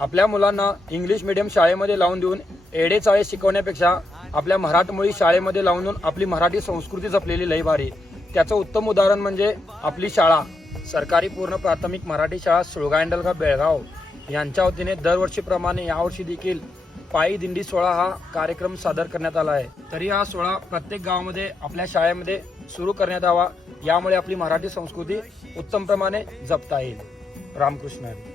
आपल्या मुलांना English medium शाळेमध्ये लावून देऊन एडेचाळे शिकवण्यापेक्षा आपल्या मराठमोळी शाळेमध्ये लावून देऊन आपली मराठी संस्कृती जपलेली लई भारी। त्याचं उत्तम उदाहरण म्हणजे आपली शाळा सरकारी पूर्ण प्राथमिक मराठी शाळा सुळगांडलगा बेळगाव यांच्या वतीने दरवर्षीप्रमाणे यावर्षी देखील पायी दिंडी सोहळा हा कार्यक्रम सादर करण्यात आला आहे। तरी हा सोहळा प्रत्येक गावामध्ये आपल्या शाळेमध्ये सुरू करण्यात यावा, यामुळे आपली मराठी संस्कृती उत्तम प्रमाणे जपता येईल। रामकृष्ण हरी।